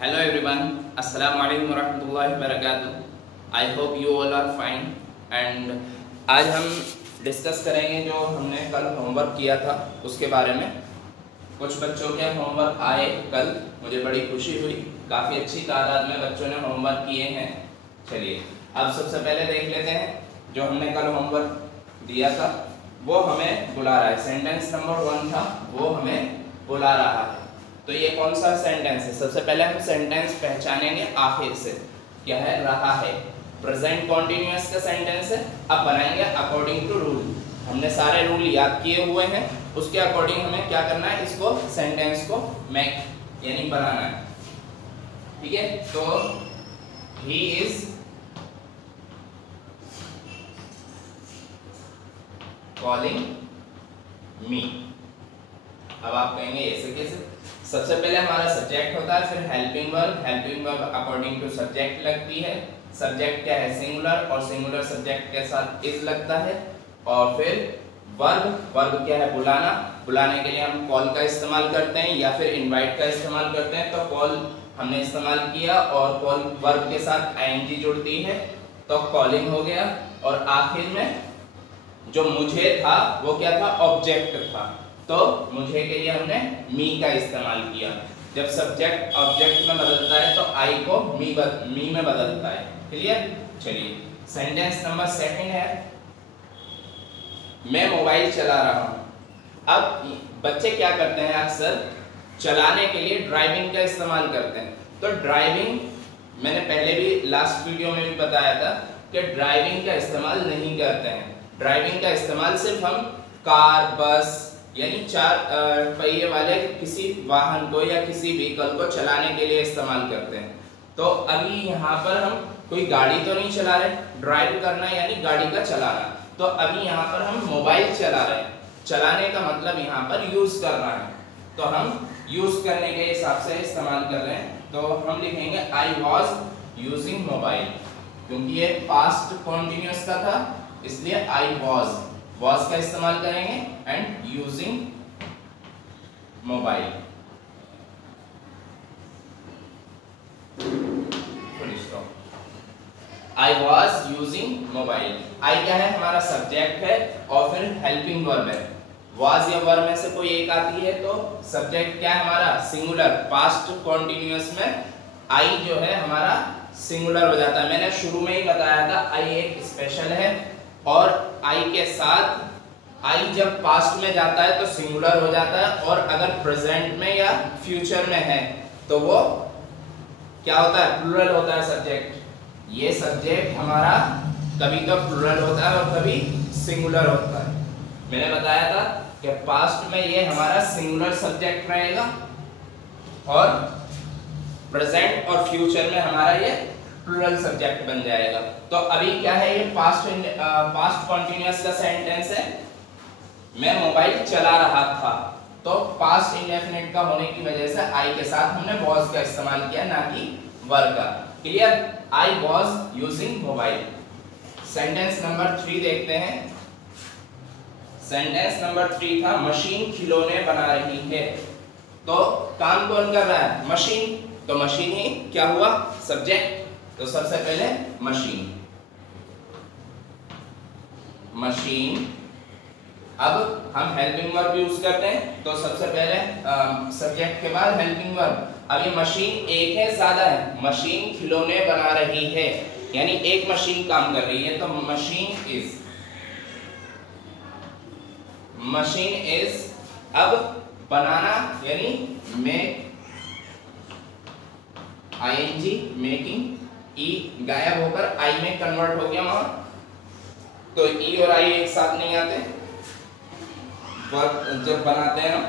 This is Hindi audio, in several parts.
Hello everyone, Assalamu alaikum warahmatullahi wabarakatuh. I hope you all are fine. And आज हम डिस्कस करेंगे जो हमने कल होमवर्क किया था उसके बारे में। कुछ बच्चों के होमवर्क आए कल, मुझे बड़ी खुशी हुई, काफ़ी अच्छी तादाद में बच्चों ने होमवर्क किए हैं। चलिए अब सबसे पहले देख लेते हैं जो हमने कल होमवर्क दिया था वो हमें बुला रहा है। सेंटेंस नंबर 1 था, वो हमें बुला रहा है। तो ये कौन सा सेंटेंस है? सबसे पहले हम सेंटेंस पहचानेंगे आखिर से। क्या है? रहा है। प्रेजेंट कॉन्टिन्यूअस का सेंटेंस है। अब बनाएंगे अकॉर्डिंग टू रूल। हमने सारे रूल याद किए हुए हैं, उसके अकॉर्डिंग हमें क्या करना है, इसको सेंटेंस को मेक यानी बनाना है। ठीक है, तो ही इज कॉलिंग मी। अब आप कहेंगे ऐसे कैसे? सबसे पहले हमारा सब्जेक्ट होता है, फिर helping verb. Helping verb according to subject लगती है। सब्जेक्ट क्या है? सिंगुलर, और सिंगुलर सब्जेक्ट के साथ इज लगता है। और फिर वर्ब, वर्ब क्या है? बुलाना। बुलाने के लिए हम कॉल का इस्तेमाल करते हैं या फिर इनवाइट का इस्तेमाल करते हैं। तो कॉल हमने इस्तेमाल किया और कॉल वर्ब के साथ आईएनजी जुड़ती है तो कॉलिंग हो गया। और आखिर में जो मुझे था वो क्या था? ऑब्जेक्ट था, तो मुझे के लिए हमने मी का इस्तेमाल किया। जब सब्जेक्ट ऑब्जेक्ट में बदलता है तो आई को मी में बदलता है। क्लियर? चलिए सेंटेंस नंबर 2 है, मैं मोबाइल चला रहा हूं। अब बच्चे क्या करते हैं? अक्सर चलाने के लिए ड्राइविंग का इस्तेमाल करते हैं। तो ड्राइविंग मैंने पहले भी लास्ट वीडियो में भी बताया था कि ड्राइविंग का इस्तेमाल नहीं करते हैं। ड्राइविंग का इस्तेमाल सिर्फ हम कार, बस यानी 4 पहिए वाले किसी वाहन को या किसी व्हीकल को चलाने के लिए इस्तेमाल करते हैं। तो अभी यहाँ पर हम कोई गाड़ी तो नहीं चला रहे, ड्राइव करना यानी गाड़ी का चलाना। तो अभी यहाँ पर हम मोबाइल चला रहे हैं। चलाने का मतलब यहाँ पर यूज करना है, तो हम यूज करने के हिसाब से इस्तेमाल कर रहे हैं। तो हम लिखेंगे आई वॉज यूजिंग मोबाइल, क्योंकि ये पास्ट कॉन्टिन्यूअस का था इसलिए आई वॉज का इस्तेमाल करेंगे and using mobile. I was using mobile. I क्या है? हमारा सब्जेक्ट है और फिर हेल्पिंग वर्ब है। वॉज या वर्ब में से कोई एक आती है तो सब्जेक्ट क्या है हमारा? सिंगुलर। पास्ट कॉन्टिन्यूअस में आई जो है हमारा सिंगुलर हो जाता है। मैंने शुरू में ही बताया था आई एक स्पेशल है, और आई के साथ आई जब पास्ट में जाता है तो सिंगुलर हो जाता है, और अगर प्रेजेंट में या फ्यूचर में है तो वो क्या होता है? प्लूरल होता है सब्जेक्ट। ये सब्जेक्ट हमारा कभी तो प्लूरल होता है और कभी सिंगुलर होता है। मैंने बताया था कि पास्ट में ये हमारा सिंगुलर सब्जेक्ट रहेगा और प्रेजेंट और फ्यूचर में हमारा ये प्लूरल सब्जेक्ट बन जाएगा। तो अभी क्या है? ये पास्ट कॉन्टिन्यूअस का सेंटेंस है, मैं मोबाइल चला रहा था। तो पास्ट इंडेफिनिट का होने की वजह से आई के साथ हमने वॉज का इस्तेमाल किया, ना कि वर का। Clear? I was using mobile. Sentence number 3 देखते हैं। सेंटेंस नंबर 3 था, मशीन खिलौने बना रही है। तो काम कौन कर रहा है? मशीन। तो मशीन ही क्या हुआ? सब्जेक्ट। तो सबसे पहले मशीन, मशीन। अब हम हेल्पिंग वर्ब यूज करते हैं, तो सबसे पहले सब्जेक्ट के बाद हेल्पिंग वर्ब। अब ये मशीन एक है, ज्यादा है। मशीन खिलौने बना रही है यानी एक मशीन काम कर रही है, तो मशीन इज। Machine is. अब बनाना यानी मेक, आईएनजी मेकिंग, ई गायब होकर आई में कन्वर्ट हो गया वहां, तो ई और आई एक साथ नहीं आते जब बनाते हैं हम।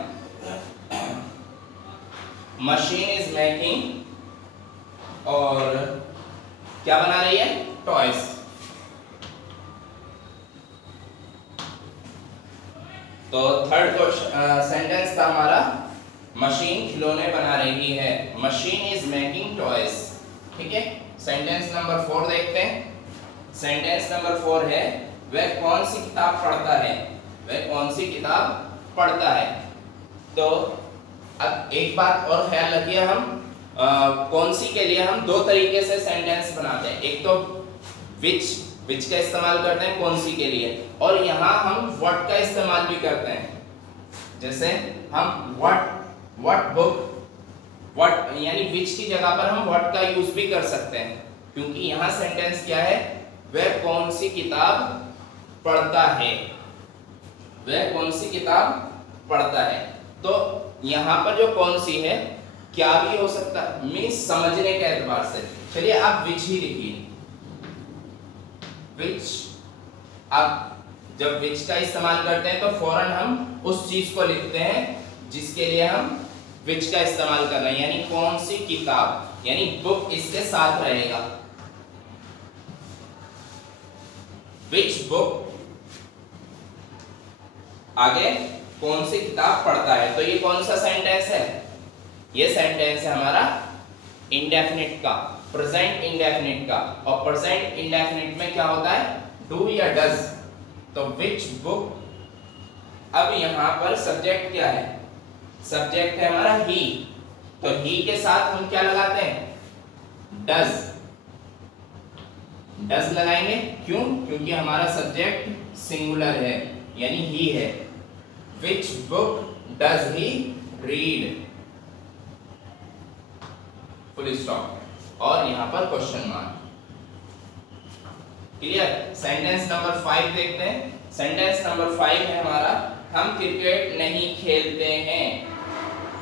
मशीन इज मेकिंग, और क्या बना रही है? टॉयज। तो थर्ड सेंटेंस था हमारा, मशीन खिलौने बना रही है। Machine is making toys. ठीक है, सेंटेंस नंबर 4 देखते हैं। सेंटेंस नंबर 4 है, वह कौन सी किताब पढ़ता है? वह कौन सी किताब पढ़ता है? तो अब एक बात और ख्याल रखिए, हम कौन सी के लिए हम दो तरीके से सेंटेंस बनाते हैं, एक तो विच का इस्तेमाल करते हैं कौन सी के लिए, और यहाँ हम व्हाट का इस्तेमाल भी करते हैं। जैसे हम व्हाट बुक, व्हाट यानी विच की जगह पर हम व्हाट का यूज भी कर सकते हैं, क्योंकि यहाँ सेंटेंस क्या है, वह कौन सी किताब पढ़ता है, वह कौन सी किताब पढ़ता है। तो यहाँ पर जो कौन सी है क्या भी हो सकता है, मीन्स समझने के एतबार से। चलिए आप विच ही लिखिए, विच। अब जब विच का इस्तेमाल करते हैं तो फौरन हम उस चीज को लिखते हैं जिसके लिए हम विच का इस्तेमाल कर रहे हैं, यानी कौन सी किताब, यानी बुक इसके साथ रहेगा। विच बुक, आगे कौन सी किताब पढ़ता है। तो ये कौन सा सेंटेंस है, ये सेंटेंस है हमारा इंडेफिनिट का, प्रेजेंट इंडेफिनिट का। और प्रेजेंट इंडेफिनिट में क्या होता है, डू या डज। तो विच बुक, अब यहां पर सब्जेक्ट क्या है, सब्जेक्ट है हमारा ही, तो ही के साथ हम क्या लगाते हैं, डज, डज लगाएंगे। क्यों, क्योंकि हमारा सब्जेक्ट सिंगुलर है यानी ही है। Which book does he read, full stop, और यहां पर question mark. Clear. Sentence number 5 देखते हैं। सेंटेंस नंबर 5 है हमारा, हम क्रिकेट नहीं खेलते हैं।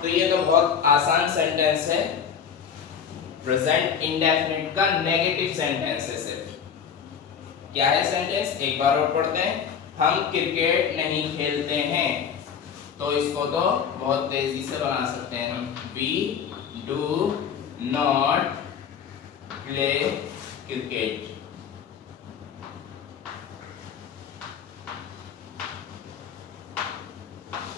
तो ये तो बहुत आसान सेंटेंस है, प्रेजेंट इंडेफिनिट का नेगेटिव सेंटेंस है सिर्फ। क्या है सेंटेंस, एक बार और पढ़ते हैं, हम क्रिकेट नहीं खेलते हैं। तो इसको तो बहुत तेजी से बना सकते हैं हम, we do not play cricket.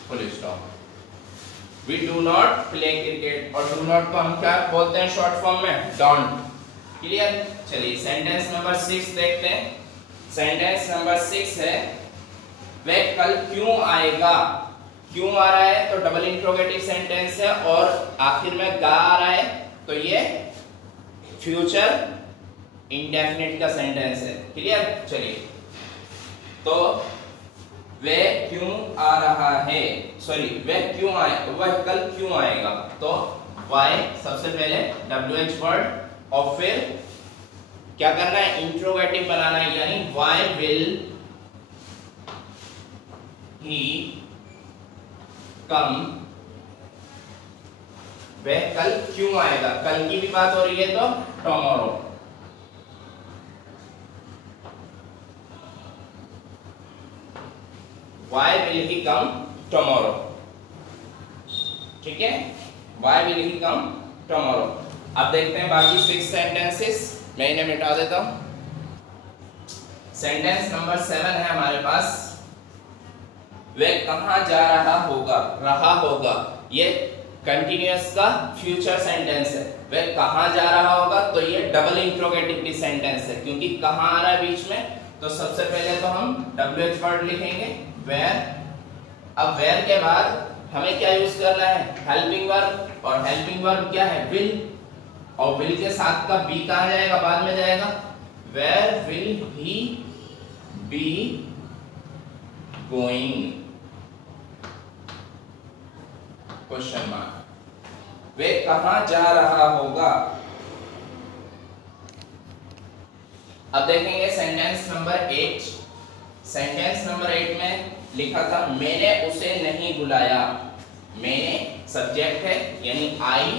Full stop. We do not play cricket, और डू नॉट को हम क्या बोलते हैं शॉर्ट फॉर्म में, डोंट। क्लियर। चलिए सेंटेंस नंबर 6 देखते हैं। सेंटेंस नंबर 6 है, वह कल क्यों आएगा। क्यों आ रहा है तो डबल इंट्रोगेटिव सेंटेंस है, और आखिर में गा आ रहा है, तो ये फ्यूचर इंडेफिनिट का सेंटेंस है। क्लियर। चलिए, तो वह क्यों आ रहा है, सॉरी वह क्यों आए, वह कल क्यों आएगा। तो why सबसे पहले WH वर्ड, और फिर क्या करना है, इंट्रोगेटिव बनाना है, यानी why will he come, वह कल क्यों आएगा। कल की भी बात हो रही है तो tomorrow। Why will he come tomorrow? ठीक है, Why will he come tomorrow? अब देखते हैं बाकी 6 सेंटेंसेस, मैं इन्हें मिटा देता हूं। सेंटेंस नंबर 7 है हमारे पास, वह कहां जा रहा होगा। रहा होगा ये कंटिन्यूअस का फ्यूचर सेंटेंस है। वह कहां जा रहा होगा, तो ये डबल इंट्रोगेटिव की सेंटेंस है, क्योंकि कहां आ रहा है बीच में। तो सबसे पहले तो हम WH वर्ड लिखेंगे, where। अब where के बाद हमें क्या यूज करना है, हेल्पिंग वर्ब, और हेल्पिंग वर्ब क्या है, विल, और विल के साथ का बी कहां जाएगा, बाद में जाएगा। where will he be going, question mark. वे कहां जा रहा होगा। अब देखेंगे सेंटेंस नंबर 8। सेंटेंस नंबर 8 में लिखा था, मैंने उसे नहीं बुलाया। मैंने सब्जेक्ट है यानी आई,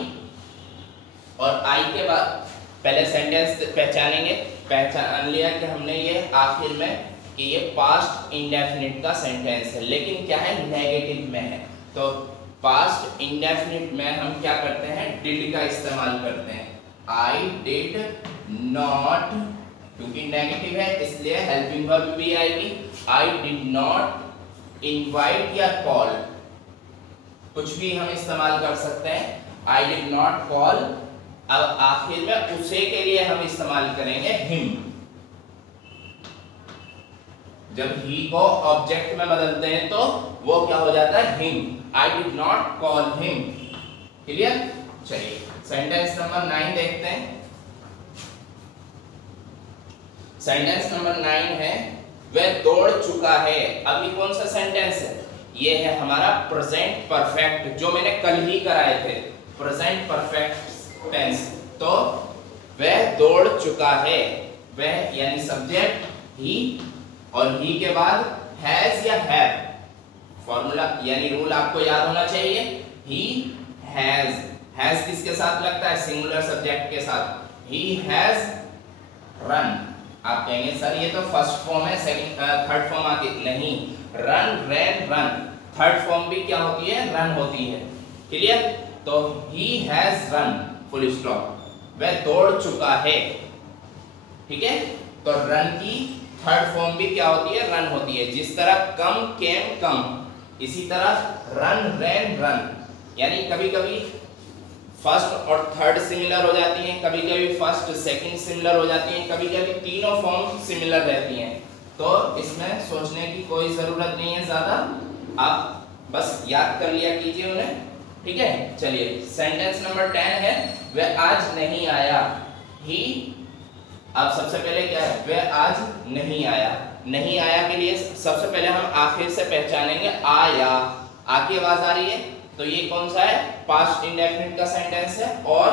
और आई के बाद पहले सेंटेंस पहचानेंगे। पहचान लिया कि हमने ये आखिर में कि ये पास्ट इंडेफिनिट का सेंटेंस है, लेकिन क्या है, नेगेटिव में है। तो पास्ट इंडेफिनिट में हम क्या करते हैं, डिड का इस्तेमाल करते हैं। आई डिड नॉट, क्योंकि नेगेटिव है इसलिए हेल्पिंग वर्ब भी आएगी। आई डिड नॉट इनवाइट या कॉल, कुछ भी हम इस्तेमाल कर सकते हैं। आई डिड नॉट कॉल, अब आखिर में उसे के लिए हम इस्तेमाल करेंगे हिम। जब ही को ऑब्जेक्ट में बदलते हैं तो वो क्या हो जाता है, him. I did not call him. Clear. चलिए सेंटेंस नंबर 9 देखते हैं। सेंटेंस नंबर 9 है वह दौड़ चुका है। अब ये कौन सा सेंटेंस है? ये है हमारा प्रेजेंट परफेक्ट, जो मैंने कल ही कराए थे, प्रेजेंट परफेक्ट टेंस। तो वह दौड़ चुका है, वह यानी सब्जेक्ट ही, और ही के बाद हैज या हैव, फॉर्मूला यानी रूल आपको याद होना चाहिए। ही हैज किसके साथ लगता है? सिंगुलर सब्जेक्ट के साथ। He has run. आप कहेंगे सर ये तो फर्स्ट फॉर्म है, सेकंड थर्ड फॉर्म आती नहीं। रन, रैन, रन, थर्ड फॉर्म भी क्या होती है? रन होती है। क्लियर? तो he has run, full stop. वह दौड़ चुका है। ठीक है, तो रन की थर्ड फॉर्म भी क्या होती है? रन होती है। जिस तरह कम, केम, कम, इसी तरह रन, रैन, रन। यानी कभी कभी फर्स्ट और थर्ड सिमिलर हो जाती हैं, कभी कभी फर्स्ट सेकंड सिमिलर हो जाती हैं, कभी कभी तीनों फॉर्म सिमिलर रहती हैं। तो इसमें सोचने की कोई जरूरत नहीं है ज्यादा, आप बस याद कर लिया कीजिए उन्हें। ठीक है, चलिए सेंटेंस नंबर 10 है वह आज नहीं आया। ही, अब सबसे पहले क्या है? वह आज नहीं आया। नहीं आया के लिए सबसे पहले हम आखिर से पहचानेंगे आया। आ की आवाज आ रही है, तो ये कौन सा है? पास्ट इंडेफिनिट का सेंटेंस है और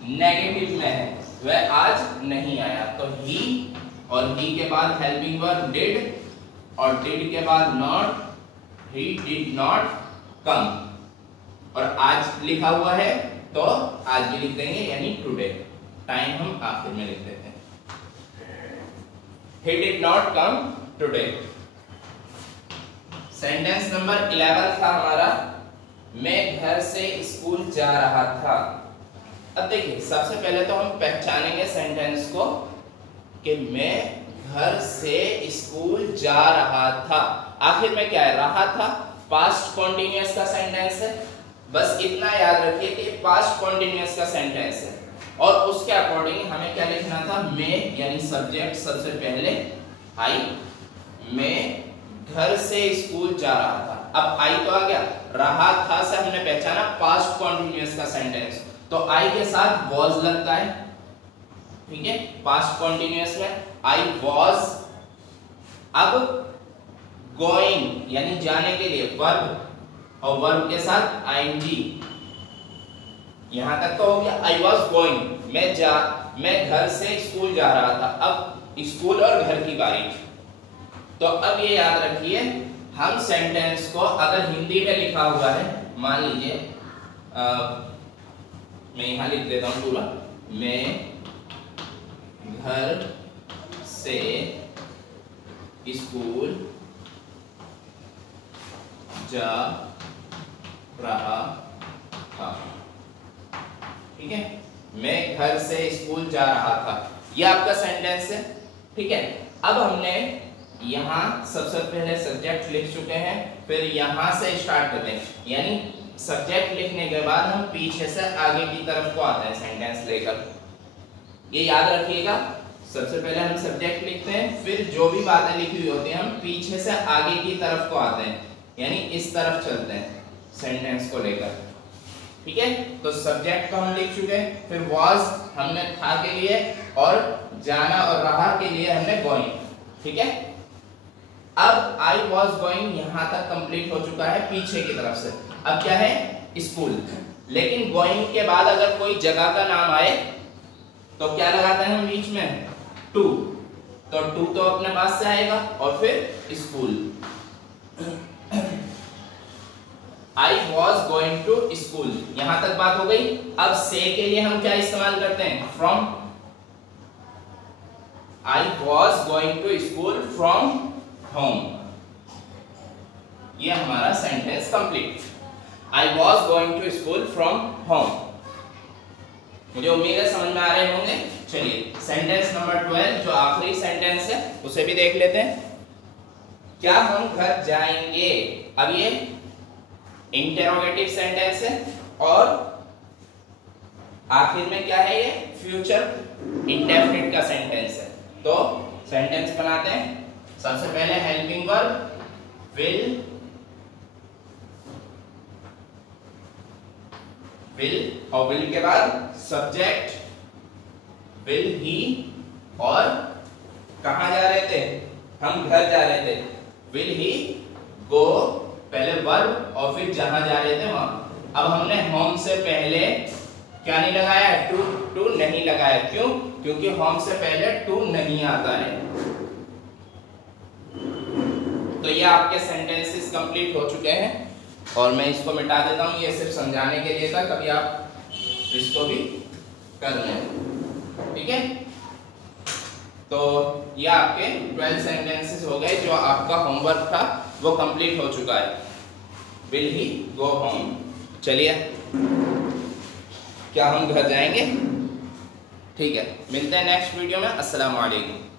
नेगेटिव में है। वह आज नहीं आया, तो ही, और ही के बाद हेल्पिंग वर्ब डिड, और डिड के बाद not, he did not come, और आज लिखा हुआ है तो आज भी लिख देंगे यानी टुडे। टाइम हम आखिर में लिख देते हैं। He did not come today। Sentence number 11 था हमारा मैं घर से स्कूल जा रहा था। अब देखिए सबसे पहले तो हम पहचानेंगे सेंटेंस को कि मैं घर से स्कूल जा रहा था। आखिर में क्या है? रहा था, पास्ट कॉन्टिन्यूअस का सेंटेंस है। बस इतना याद रखिए कि पास्ट कॉन्टिन्यूअस का सेंटेंस है, और उसके अकॉर्डिंग हमें क्या लिखना था? मैं यानी सब्जेक्ट सबसे पहले आई, मैं घर से स्कूल जा रहा था। अब आई तो आ गया, रहा था से हमने पहचाना पास्ट कॉन्टिन्यूअस का सेंटेंस, तो आई के साथ वॉज लगता है। ठीक है, पास्ट कॉन्टिन्यूअस में आई वॉज। अब गोइंग यानी जाने के लिए वर्ब, और वर्ब के साथ आईएनजी। यहां तक तो हो गया आई वॉज गोइंग, मैं घर से स्कूल जा रहा था। अब स्कूल और घर की बारी। तो अब ये याद रखिए, हम सेंटेंस को अगर हिंदी में लिखा हुआ है, मान लीजिए मैं यहां लिख देता हूं पूरा, मैं घर से स्कूल जा रहा था। ठीक है, मैं घर से स्कूल जा रहा था, यह आपका सेंटेंस है। ठीक है, अब हमने यहां सबसे पहले सब्जेक्ट लिख चुके हैं, फिर यहां से स्टार्ट करते हैं, यानी सब्जेक्ट लिखने के बाद हम पीछे से आगे की तरफ को आते हैं सेंटेंस लेकर। ये याद रखिएगा, सबसे पहले हम सब्जेक्ट लिखते हैं, फिर जो भी बातें लिखी हुई होती हैं हम पीछे से आगे की तरफ को आते हैं, यानी इस तरफ चलते हैं सेंटेंस को लेकर। ठीक है, तो सब्जेक्ट तो हम लिख चुके हैं, फिर वॉज हमने था के लिए, और जाना और रहा के लिए हमने गोइंग। ठीक है, अब आई वॉज गोइंग यहां तक कंप्लीट हो चुका है पीछे की तरफ से। अब क्या है? स्कूल। लेकिन गोइंग के बाद अगर कोई जगह का नाम आए तो क्या लगाते हैं हम बीच में? टू। तो टू तो अपने पास से आएगा, और फिर school. I was going to school, यहां तक बात हो गई। अब से के लिए हम क्या इस्तेमाल करते हैं? From। I was going to school from home, ये हमारा sentence complete. I was going to school from home। मुझे उम्मीद है समझ में आ रहे होंगे। चलिए सेंटेंस नंबर 12 जो आखिरी सेंटेंस है उसे भी देख लेते हैं। क्या हम घर जाएंगे? अब ये इंटेरोगेटिव सेंटेंस है, और आखिर में क्या है? ये फ्यूचर इंडेफिनिट का सेंटेंस है। तो सेंटेंस बनाते हैं। सबसे पहले हेल्पिंग वर्ब विल और विल के बाद सब्जेक्ट विल ही, और कहां जा रहे थे, हम घर जा रहे थे, विल ही गो, पहले वर्ब और फिर जहां जा रहे थे वहां। अब हमने होम से पहले क्या नहीं लगाया, टू नहीं लगाया, क्यों, क्योंकि होम से पहले टू नहीं आता है। तो ये आपके सेंटेंसेस कंप्लीट हो चुके हैं और मैं इसको मिटा देता हूं, ये सिर्फ समझाने के लिए था, कभी आप इसको भी कर लें, ठीक है। तो ये आपके 12 सेंटेंसेस हो गए, जो आपका होमवर्क था वो कंप्लीट हो चुका है। Will he go home. चलिए क्या हम घर जाएंगे, ठीक है। मिलते हैं नेक्स्ट वीडियो में। अस्सलाम वालेकुम।